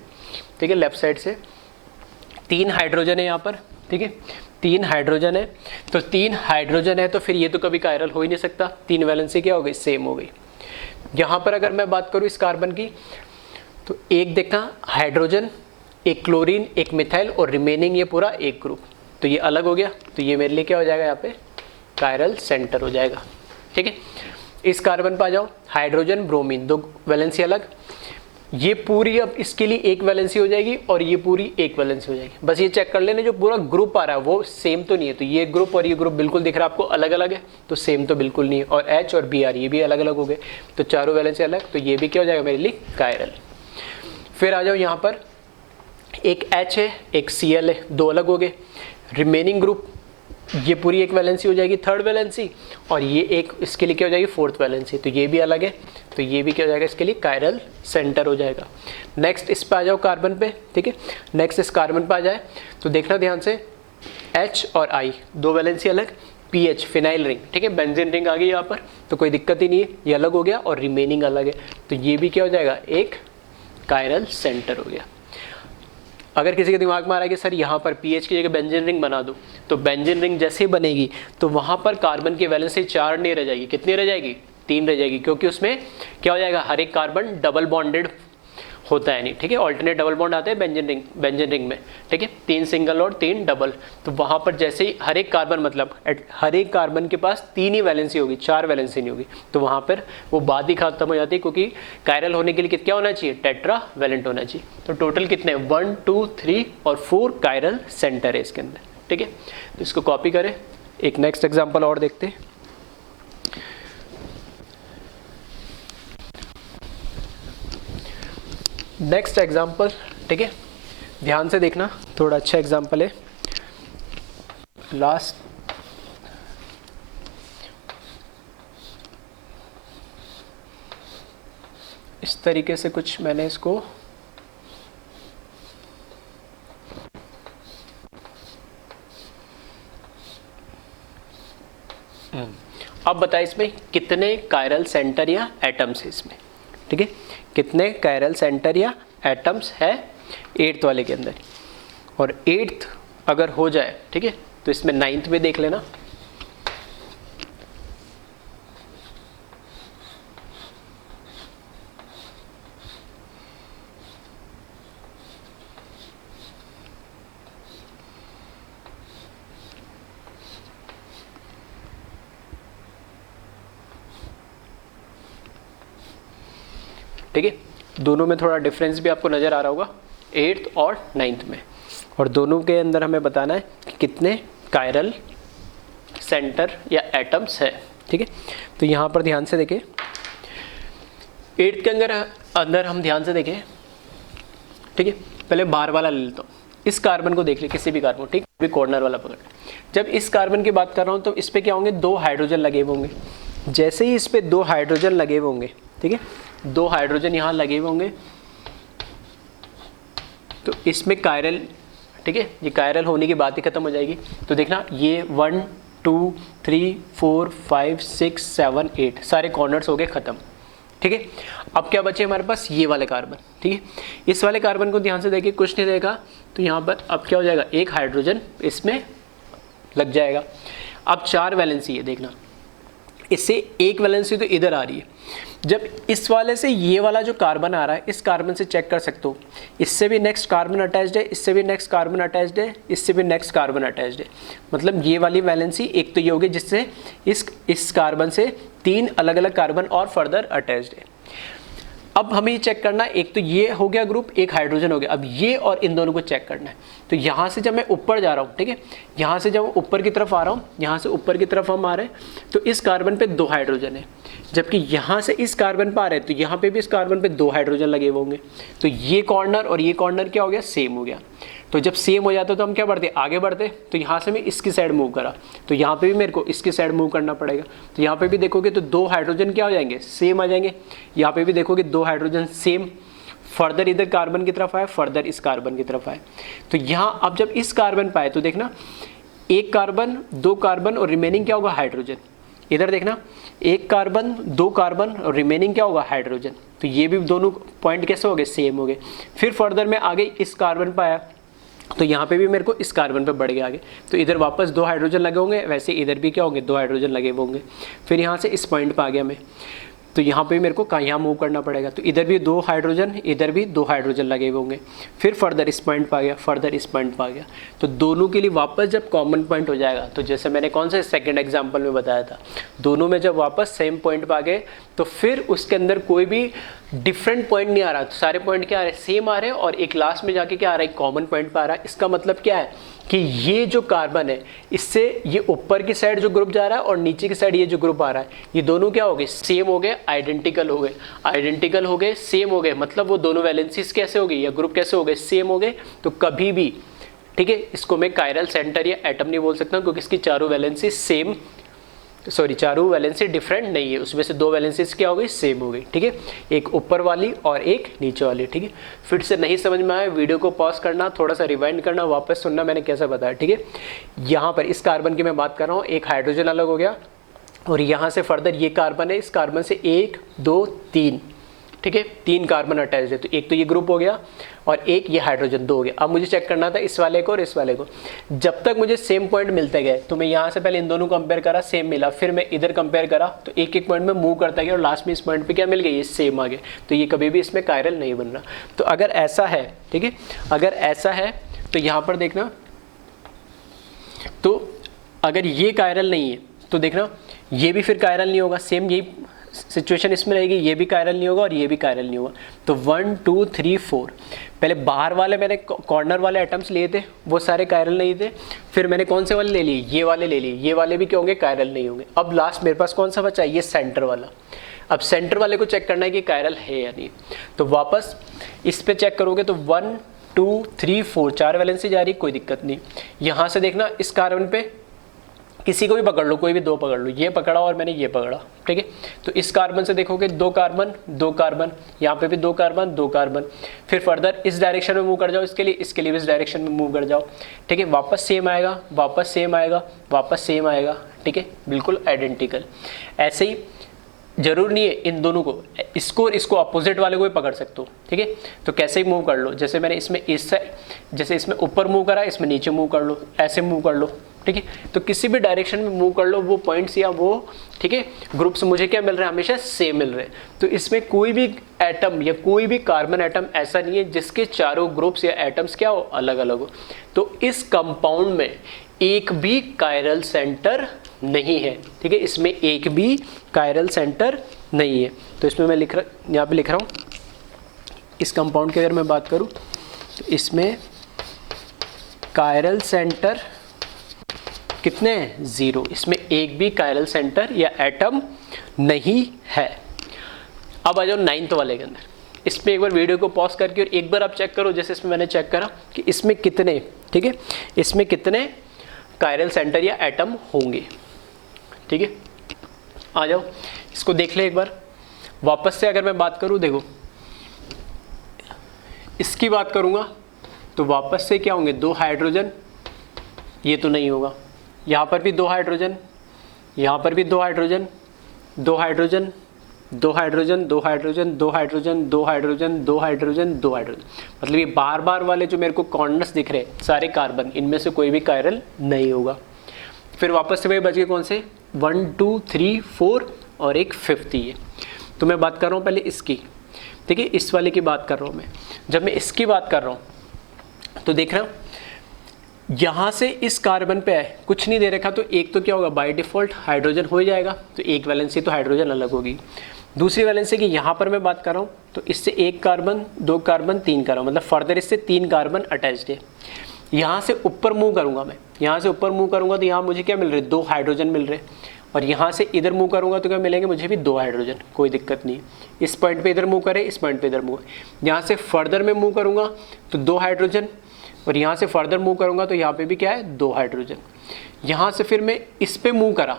ठीक है। लेफ्ट साइड से 3 हाइड्रोजन है यहाँ पर, ठीक है। 3 हाइड्रोजन है, तो 3 हाइड्रोजन है तो फिर ये तो कभी कायरल हो ही नहीं सकता, 3 वैलेंसी क्या हो गई, सेम हो गई। यहाँ पर अगर मैं बात करूँ इस कार्बन की, तो एक देखना हाइड्रोजन, एक क्लोरीन, एक मिथाइल और रिमेनिंग ये पूरा एक ग्रुप, तो ये अलग हो गया। तो ये मेरे लिए क्या हो जाएगा, यहाँ पे कायरल सेंटर हो जाएगा, ठीक है। इस कार्बन पर आ जाओ, हाइड्रोजन ब्रोमीन, 2 वैलेंसी अलग, ये पूरी अब इसके लिए एक वैलेंसी हो जाएगी और ये पूरी एक वैलेंसी हो जाएगी। बस ये चेक कर लेना जो पूरा ग्रुप आ रहा है वो सेम तो नहीं है। तो ये ग्रुप और ये ग्रुप बिल्कुल दिख रहा है आपको अलग अलग है, तो सेम तो बिल्कुल नहीं है। और H और Br ये भी अलग अलग हो गए, तो चारों वैलेंसी अलग, तो ये भी क्या हो जाएगा मेरे लिए, कायरल। फिर आ जाओ यहाँ पर, एक H है, एक Cl है, 2 अलग हो गए। रिमेनिंग ग्रुप ये पूरी एक वैलेंसी हो जाएगी, 3rd वैलेंसी, और ये एक इसके लिए क्या हो जाएगी, 4th वैलेंसी, तो ये भी अलग है, तो ये भी क्या हो जाएगा इसके लिए कायरल सेंटर हो जाएगा। नेक्स्ट इस पे आ जाओ कार्बन पे, ठीक है। नेक्स्ट इस कार्बन पे आ जाए तो देखना ध्यान से, H और I 2 वैलेंसी अलग, PH फिनाइल रिंग, ठीक है, बेंजीन रिंग आ गई यहाँ पर, तो कोई दिक्कत ही नहीं है, ये अलग हो गया और रिमेनिंग अलग है, तो ये भी क्या हो जाएगा, एक कायरल सेंटर हो गया। अगर किसी के दिमाग में आ रहा है कि सर यहाँ पर पीएच की जगह बेंजीन रिंग बना दूँ, तो बेंजीन रिंग जैसे ही बनेगी तो वहाँ पर कार्बन की वैलेंसी 4 नहीं रह जाएगी, कितनी रह जाएगी, 3 रह जाएगी, क्योंकि उसमें क्या हो जाएगा, हर एक कार्बन डबल बॉन्डेड होता है नहीं, ठीक है। ऑल्टरनेट डबल बॉन्ड आते हैं बेंजीन रिंग में, ठीक है, 3 सिंगल और 3 डबल। तो वहाँ पर जैसे ही हर एक कार्बन, मतलब हर एक कार्बन के पास 3 ही वैलेंसी होगी, 4 वैलेंसी नहीं होगी, तो वहाँ पर वो बात ही खत्म हो जाती है, क्योंकि कायरल होने के लिए क्या होना चाहिए, टेट्रा वैलेंट होना चाहिए। तो टोटल कितने, 1 2 3 और 4 कायरल सेंटर है इसके अंदर, ठीक है। तो इसको कॉपी करें, एक नेक्स्ट एग्जाम्पल और देखते हैं। नेक्स्ट एग्जाम्पल, ठीक है, ध्यान से देखना, थोड़ा अच्छा एग्जाम्पल है। लास्ट इस तरीके से कुछ मैंने इसको अब बताइए इसमें कितने कायरल सेंटर या एटम्स है इसमें, ठीक है, कितने कायरल सेंटर या एटम्स है 8th वाले के अंदर। और 8th अगर हो जाए, ठीक है, तो इसमें 9th में देख लेना, ठीक है। दोनों में थोड़ा डिफरेंस भी आपको नज़र आ रहा होगा 8th और 9th में, और दोनों के अंदर हमें बताना है कि कितने कायरल सेंटर या एटम्स है, ठीक है। तो यहाँ पर ध्यान से देखें 8th के अंदर हम ध्यान से देखें, ठीक है। पहले बाहर वाला ले लेता हूँ, इस कार्बन को देख ले, किसी भी कार्बन, ठीक, भी कॉर्नर वाला पकड़। जब इस कार्बन की बात कर रहा हूँ तो इस पे क्या होंगे, 2 हाइड्रोजन लगे हुए होंगे। जैसे ही इस पे 2 हाइड्रोजन लगे हुए होंगे, ठीक है, 2 हाइड्रोजन यहाँ लगे हुए होंगे, तो इसमें कायरल, ठीक है, ये कायरल होने की बात ही खत्म हो जाएगी। तो देखना ये 1 2 3 4 5 6 7 8 सारे कॉर्नर्स हो गए खत्म, ठीक है। अब क्या बचे हमारे पास, ये वाले कार्बन, ठीक है। इस वाले कार्बन को ध्यान से देखिए, कुछ नहीं रहेगा, तो यहाँ पर अब क्या हो जाएगा, एक हाइड्रोजन इसमें लग जाएगा। अब 4 वैलेंसी है, देखना इससे एक वैलेंसी तो इधर आ रही है। जब इस वाले से ये वाला जो कार्बन आ रहा है, इस कार्बन से चेक कर सकते हो, इससे भी नेक्स्ट कार्बन अटैच्ड है, इससे भी नेक्स्ट कार्बन अटैच्ड है, इससे भी नेक्स्ट कार्बन अटैच्ड है। मतलब ये वाली वैलेंसी एक तो ये होगी जिससे इस कार्बन से 3 अलग अलग कार्बन और फर्दर अटैच्ड है। अब हमें ये चेक करना है, एक तो ये हो गया ग्रुप, एक हाइड्रोजन हो गया, अब ये और इन दोनों को चेक करना है। तो यहाँ से जब मैं ऊपर जा रहा हूँ, ठीक है, यहाँ से जब ऊपर की तरफ आ रहा हूँ, यहाँ से ऊपर की तरफ हम आ रहे हैं, तो इस कार्बन पे 2 हाइड्रोजन है, जबकि यहाँ से इस कार्बन पर आ रहे हैं तो यहाँ पे भी इस कार्बन पे 2 हाइड्रोजन लगे हुए होंगे। तो ये कॉर्नर और ये कॉर्नर क्या हो गया, सेम हो गया। तो जब सेम हो जाता तो हम क्या बढ़ते, आगे बढ़ते। तो यहाँ से मैं इसकी साइड मूव करा, तो यहाँ पे भी मेरे को इसकी साइड मूव करना पड़ेगा। तो यहाँ पे भी देखोगे तो 2 हाइड्रोजन क्या हो जाएंगे, सेम आ जाएंगे। यहाँ पे भी देखोगे 2 हाइड्रोजन सेम, फर्दर इधर कार्बन की तरफ आए, फर्दर इस कार्बन की तरफ आए। तो यहाँ अब जब इस कार्बन पे आए तो देखना 1 कार्बन 2 कार्बन और रिमेनिंग क्या होगा, हाइड्रोजन। इधर देखना 1 कार्बन 2 कार्बन और रिमेनिंग क्या होगा, हाइड्रोजन। तो ये भी दोनों पॉइंट कैसे हो गए, सेम हो गए। फिर फर्दर मैं आगे इस कार्बन पे आया, तो यहाँ पे भी मेरे को इस कार्बन पे बढ़ गया आगे, तो इधर वापस 2 हाइड्रोजन लगे होंगे, वैसे इधर भी क्या होंगे, 2 हाइड्रोजन लगे होंगे। फिर यहाँ से इस पॉइंट पे आ गया मैं, तो यहाँ पे मेरे को यहाँ मूव करना पड़ेगा, तो इधर भी 2 हाइड्रोजन, इधर भी 2 हाइड्रोजन लगे हुए होंगे। फिर फर्दर इस पॉइंट पे आ गया, फर्दर इस पॉइंट पे आ गया। तो दोनों के लिए वापस जब कॉमन पॉइंट हो जाएगा, तो जैसे मैंने कौन से सेकंड एग्जांपल में बताया था, दोनों में जब वापस सेम पॉइंट पे आ गए तो फिर उसके अंदर कोई भी डिफरेंट पॉइंट नहीं आ रहा, तो सारे पॉइंट क्या आ रहे हैं, सेम आ रहे हैं, और एक लास्ट में जाके क्या आ रहा है, कॉमन पॉइंट पे आ रहा है। इसका मतलब क्या है कि ये जो कार्बन है, इससे ये ऊपर की साइड जो ग्रुप जा रहा है और नीचे की साइड ये जो ग्रुप आ रहा है, ये दोनों क्या हो गए, सेम हो गए, आइडेंटिकल हो गए। आइडेंटिकल हो गए, सेम हो गए, मतलब वो दोनों वैलेंसीज कैसे हो गई या ग्रुप कैसे हो गए, सेम हो गए। तो कभी भी, ठीक है, इसको मैं कायरल सेंटर या एटम नहीं बोल सकता क्योंकि इसकी चारों वैलेंसी सेम, सॉरी चारों वैलेंसी डिफरेंट नहीं है, उसमें से 2 वैलेंसीज क्या हो गई, सेम हो गई, ठीक है, एक ऊपर वाली और एक नीचे वाली, ठीक है। फिर से नहीं समझ में आया, वीडियो को पॉज करना, थोड़ा सा रिवाइंड करना, वापस सुनना मैंने कैसा बताया, ठीक है। यहाँ पर इस कार्बन की मैं बात कर रहा हूँ, एक हाइड्रोजन अलग हो गया, और यहाँ से फर्दर ये कार्बन है, इस कार्बन से 1 2 3, ठीक है, 3 कार्बन अटैच है, तो एक तो ये ग्रुप हो गया और एक ये हाइड्रोजन 2 हो गया। अब मुझे चेक करना था इस वाले को और इस वाले को। जब तक मुझे सेम पॉइंट मिलते गए, तो मैं यहाँ से पहले इन दोनों को कंपेयर करा, सेम मिला, फिर मैं इधर कंपेयर करा, तो एक एक पॉइंट में मूव करता गया और लास्ट में इस पॉइंट पे क्या मिल गई, ये सेम आ गए। तो ये कभी भी इसमें कायरल नहीं बन रहा। तो अगर ऐसा है, ठीक है, अगर ऐसा है तो यहाँ पर देखना, तो अगर ये कायरल नहीं है तो देखना ये भी फिर कायरल नहीं होगा, सेम यही सिचुएशन इसमें रहेगी, ये भी कायरल नहीं होगा और ये भी कायरल नहीं होगा। तो 1 2 3 4, पहले बाहर वाले मैंने कॉर्नर वाले एटम्स लिए थे, वो सारे कायरल नहीं थे। फिर मैंने कौन से वाले ले लिए, ये वाले ले लिए, ये वाले भी क्या होंगे, कायरल नहीं होंगे। अब लास्ट मेरे पास कौन सा बचा, ये सेंटर वाला। अब सेंटर वाले को चेक करना है कि कायरल है या नहीं। तो वापस इस पे चेक करोगे तो 1 2 3 4 4 वैलेंसी जा रही, कोई दिक्कत नहीं। यहाँ से देखना इस कार्बन पे किसी को भी पकड़ लो, कोई भी 2 पकड़ लो, ये पकड़ा और मैंने ये पकड़ा, ठीक है। तो इस कार्बन से देखोगे 2 कार्बन 2 कार्बन, यहाँ पे भी 2 कार्बन 2 कार्बन। फिर फर्दर इस डायरेक्शन में मूव कर जाओ, इसके लिए भी इस डायरेक्शन में मूव कर जाओ, ठीक है। वापस सेम आएगा, वापस सेम आएगा, वापस सेम आएगा, ठीक है, बिल्कुल आइडेंटिकल। ऐसे ही जरूर नहीं है इन दोनों को, इसको और इसको अपोजिट वाले को भी पकड़ सकते हो, ठीक है। तो कैसे ही मूव कर लो, जैसे मैंने इसमें जैसे इसमें ऊपर मूव करा, इसमें नीचे मूव कर लो, ऐसे मूव कर लो, ठीक है। तो किसी भी डायरेक्शन में मूव कर लो, वो पॉइंट्स या वो, ठीक है, ग्रुप्स मुझे क्या मिल रहा है, हमेशा सेम मिल रहे हैं। तो इसमें कोई भी एटम या कोई भी कार्बन एटम ऐसा नहीं है जिसके चारों ग्रुप्स या एटम्स क्या हो, अलग अलग हो। तो इस कंपाउंड में एक भी कायरल सेंटर नहीं है, ठीक है, इसमें एक भी कायरल सेंटर नहीं है। तो इसमें मैं यहाँ पे लिख रहा हूँ इस कंपाउंड की अगर मैं बात करूँ तो इसमें कायरल सेंटर कितने हैं? 0। इसमें एक भी कायरल सेंटर या एटम नहीं है। अब आ जाओ 9th वाले के अंदर। इसमें एक बार वीडियो को पॉज करके और एक बार आप चेक करो, जैसे इसमें मैंने चेक करा कि इसमें कितने, ठीक है, इसमें कितने कायरल सेंटर या एटम होंगे। ठीक है, आ जाओ इसको देख ले एक बार वापस से। अगर मैं बात करूं, देखो इसकी बात करूंगा तो वापस से क्या होंगे? 2 हाइड्रोजन, ये तो नहीं होगा। यहाँ पर भी 2 हाइड्रोजन, यहाँ पर भी 2 hydrogen, 2 hydrogen, 2 hydrogen, 2 hydrogen, 2 hydrogen, 2 hydrogen, 2 hydrogen, 2 hydrogen. मतलब ये बार बार वाले जो मेरे को कॉर्नर्स दिख रहे हैं सारे कार्बन, इनमें से कोई भी कायरल नहीं होगा। फिर वापस से वही बच गए कौन से? 1 2 3 4 और एक 5th ये। तो मैं बात कर रहा हूँ पहले इसकी, ठीक है, इस वाले की बात कर रहा हूँ मैं। जब मैं इसकी बात कर रहा हूँ तो देख रहा हूँ यहाँ से इस कार्बन पे है, कुछ नहीं दे रखा, तो एक तो क्या होगा? बाय डिफॉल्ट हाइड्रोजन हो जाएगा, तो एक वैलेंसी तो हाइड्रोजन अलग होगी। दूसरी वैलेंसी की यहाँ पर मैं बात कर रहा हूँ तो इससे 1 कार्बन, 2 कार्बन, 3 कार्बन, मतलब फर्दर इससे 3 कार्बन अटैच्ड है। यहाँ से ऊपर मूव करूँगा मैं, यहाँ से ऊपर मूव करूँगा तो यहाँ मुझे क्या मिल रहे? 2 हाइड्रोजन मिल रहे। और यहाँ से इधर मूव करूँगा तो क्या मिलेंगे? मुझे भी 2 हाइड्रोजन, कोई दिक्कत नहीं। इस पॉइंट पे इधर मूव करें, इस पॉइंट पे इधर मूव। यहाँ से फर्दर में मूव करूँगा तो 2 हाइड्रोजन, और यहाँ से फर्दर मूव करूँगा तो यहाँ पे भी क्या है? 2 हाइड्रोजन। यहाँ से फिर मैं इस पे मूव करा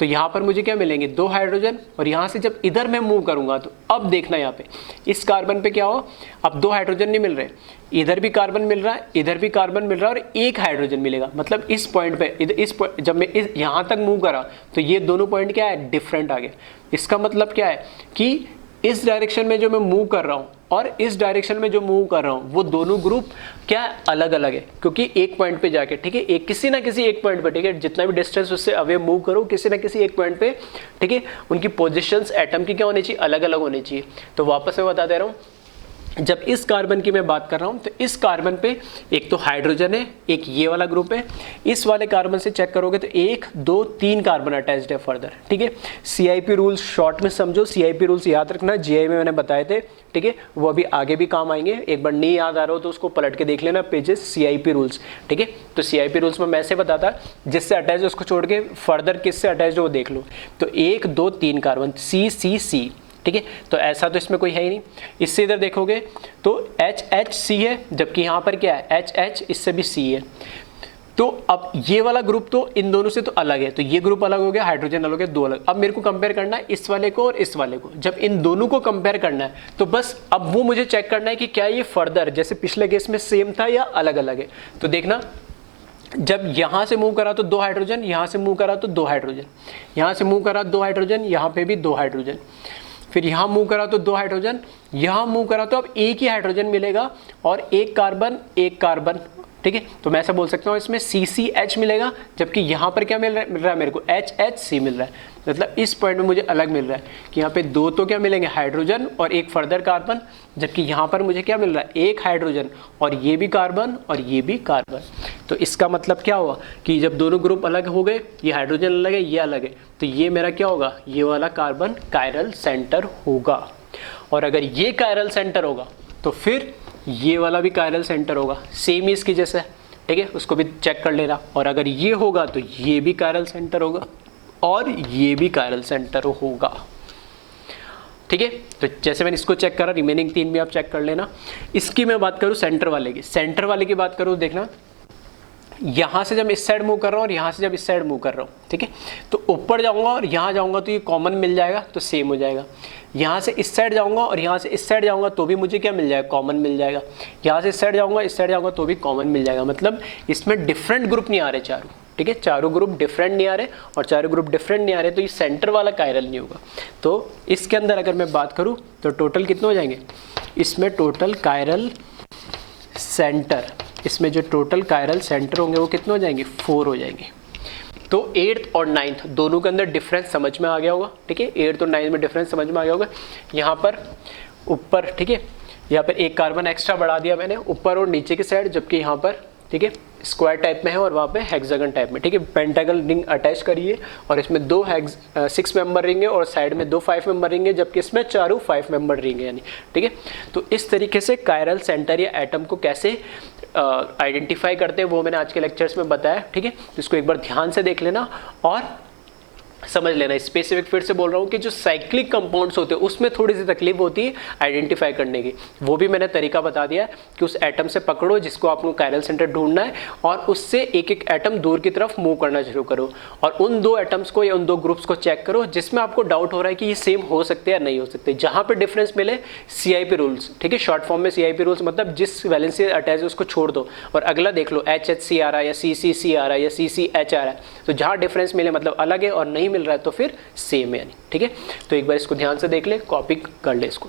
तो यहाँ पर मुझे क्या मिलेंगे? 2 हाइड्रोजन। और यहाँ से जब इधर मैं मूव करूँगा तो अब देखना यहाँ पे इस कार्बन पे क्या हो? अब 2 हाइड्रोजन नहीं मिल रहे, इधर भी कार्बन मिल रहा है, इधर भी कार्बन मिल रहा है, और 1 हाइड्रोजन मिलेगा। मतलब इस पॉइंट पे जब मैं इस यहाँ तक मूव करा तो ये दोनों पॉइंट क्या है? डिफरेंट आ गए। इसका मतलब क्या है कि इस डायरेक्शन में जो मैं मूव कर रहा हूँ और इस डायरेक्शन में जो मूव कर रहा हूँ वो दोनों ग्रुप क्या अलग अलग है, क्योंकि एक पॉइंट पे जाके, ठीक है, एक किसी ना किसी एक पॉइंट पे, ठीक है, जितना भी डिस्टेंस उससे अवे मूव करो, किसी ना किसी एक पॉइंट पे, ठीक है, उनकी पोजीशंस एटम की क्या होनी चाहिए? अलग अलग होनी चाहिए। तो वापस मैं बता दे रहा हूँ, जब इस कार्बन की मैं बात कर रहा हूँ तो इस कार्बन पे एक तो हाइड्रोजन है, एक ये वाला ग्रुप है। इस वाले कार्बन से चेक करोगे तो 1 2 3 कार्बन अटैच्ड है फर्दर, ठीक है। CIP रूल्स शॉर्ट में समझो, CIP रूल्स याद रखना, GI में मैंने बताए थे, ठीक है, वो अभी आगे भी काम आएंगे। एक बार नहीं याद आ रहा हो तो उसको पलट के देख लेना पेजेस, CIP रूल्स, ठीक है। तो CIP रूल्स में मैं ऐसे बताता, जिससे अटैच है उसको छोड़ के फर्दर किससे अटैच है वो देख लो। तो 1 2 3 कार्बन C, ठीक है। तो ऐसा तो इसमें कोई है ही नहीं। इससे इधर देखोगे तो HC है, जबकि यहाँ पर क्या है? HH, इससे भी C है। तो अब ये वाला ग्रुप तो इन दोनों से तो अलग है, तो ये ग्रुप अलग हो गया, हाइड्रोजन अलग है, 2 अलग। अब मेरे को कंपेयर करना है इस वाले को और इस वाले को। जब इन दोनों को कंपेयर करना है तो बस अब वो मुझे चेक करना है कि क्या ये फर्दर जैसे पिछले केस में सेम था या अलग अलग है। तो देखना, जब यहाँ से मूव करा तो 2 हाइड्रोजन, यहाँ से मूव करा तो 2 हाइड्रोजन, यहाँ से मूव करा 2 हाइड्रोजन, यहाँ पे भी 2 हाइड्रोजन, फिर यहाँ मूव करा तो 2 हाइड्रोजन, यहाँ मूव करा तो अब एक ही हाइड्रोजन मिलेगा और एक कार्बन, ठीक है। तो मैं ऐसा बोल सकता हूँ इसमें CCH मिलेगा, जबकि यहाँ पर क्या मिल रहा है मेरे को? HHC मिल रहा है। मतलब इस पॉइंट में मुझे अलग मिल रहा है कि यहाँ पे 2 तो क्या मिलेंगे? हाइड्रोजन और एक फर्दर कार्बन, जबकि यहाँ पर मुझे क्या मिल रहा है? 1 हाइड्रोजन और ये भी कार्बन और ये भी कार्बन। तो इसका मतलब क्या हुआ कि जब दोनों ग्रुप अलग हो गए, ये हाइड्रोजन अलग है, ये अलग है, तो ये मेरा क्या होगा? ये वाला कार्बन कायरल सेंटर होगा। और अगर ये कायरल सेंटर होगा तो फिर ये वाला भी कायरल सेंटर होगा, सेम ही इसकी जैसे, ठीक है, उसको भी चेक कर लेना। और अगर ये होगा तो ये भी कायरल सेंटर होगा और ये भी कायरल सेंटर होगा, ठीक है। तो जैसे मैंने इसको चेक करा, रिमेनिंग 3 भी आप चेक कर लेना। इसकी मैं बात करूँ सेंटर वाले की, सेंटर वाले की बात करूँ, देखना यहाँ से जब इस साइड मूव कर रहा हूँ और यहाँ से जब इस साइड मूव कर रहा हूँ, ठीक है, तो ऊपर जाऊँगा और यहाँ जाऊँगा तो ये कॉमन मिल जाएगा, तो सेम हो जाएगा। यहाँ से इस साइड जाऊँगा और यहाँ से इस साइड जाऊँगा तो भी मुझे क्या मिल जाएगा? कॉमन मिल जाएगा। यहाँ से इस साइड जाऊँगा, इस साइड जाऊँगा तो भी कॉमन मिल जाएगा। मतलब इसमें डिफरेंट ग्रुप नहीं आ रहे चारों, ठीक है, चारों ग्रुप डिफरेंट नहीं आ रहे, और चारों ग्रुप डिफरेंट नहीं आ रहे तो ये सेंटर वाला कायरल नहीं होगा। तो इसके अंदर अगर मैं बात करूँ तो टोटल कितने हो जाएंगे? इसमें टोटल कायरल सेंटर, इसमें जो टोटल कायरल सेंटर होंगे वो कितने हो जाएंगे? 4 हो जाएंगे। तो 8th और 9th दोनों के अंदर डिफरेंस समझ में आ गया होगा, ठीक है, 8th और 9th में डिफरेंस समझ में आ गया होगा। यहाँ पर ऊपर, ठीक है, यहाँ पर एक कार्बन एक्स्ट्रा बढ़ा दिया मैंने ऊपर और नीचे की साइड, जबकि यहाँ पर ठीक है, स्क्वायर टाइप में है और वहाँ पे हेक्सागन टाइप में, ठीक है। पेंटागन रिंग अटैच करिए और इसमें दो 6 मेंबर रिंग है और साइड में दो 5 मेंबर रिंग है, जबकि इसमें चारों 5 मेंबर रिंग है यानी, ठीक है। तो इस तरीके से कायरल सेंटर या एटम को कैसे आइडेंटिफाई करते हैं वो मैंने आज के लेक्चर्स में बताया, ठीक है। तो इसको एक बार ध्यान से देख लेना और समझ लेना। स्पेसिफिक फिर से बोल रहा हूँ कि जो साइक्लिक कंपाउंड्स होते हैं उसमें थोड़ी सी तकलीफ होती है आइडेंटिफाई करने की, वो भी मैंने तरीका बता दिया है कि उस एटम से पकड़ो जिसको आपको कायरल सेंटर ढूंढना है और उससे एक एक एटम दूर की तरफ मूव करना शुरू करो और उन दो एटम्स को या उन दो ग्रुप्स को चेक करो जिसमें आपको डाउट हो रहा है कि ये सेम हो सकते हैं या नहीं हो सकते। जहाँ पे डिफरेंस मिले CIP रूल्स, ठीक है, शॉर्ट फॉर्म में CIP रूल्स मतलब जिस वैलेंसी अटैच है उसको छोड़ दो और अगला देख लो HHC आ रहा है या CCC आ रहा है या CCH आ रहा है। तो जहाँ डिफरेंस मिले मतलब अलग है और नहीं मिल रहा है तो फिर सेम है यानी, ठीक है। तो एक बार इसको ध्यान से देख ले, कॉपी कर ले इसको।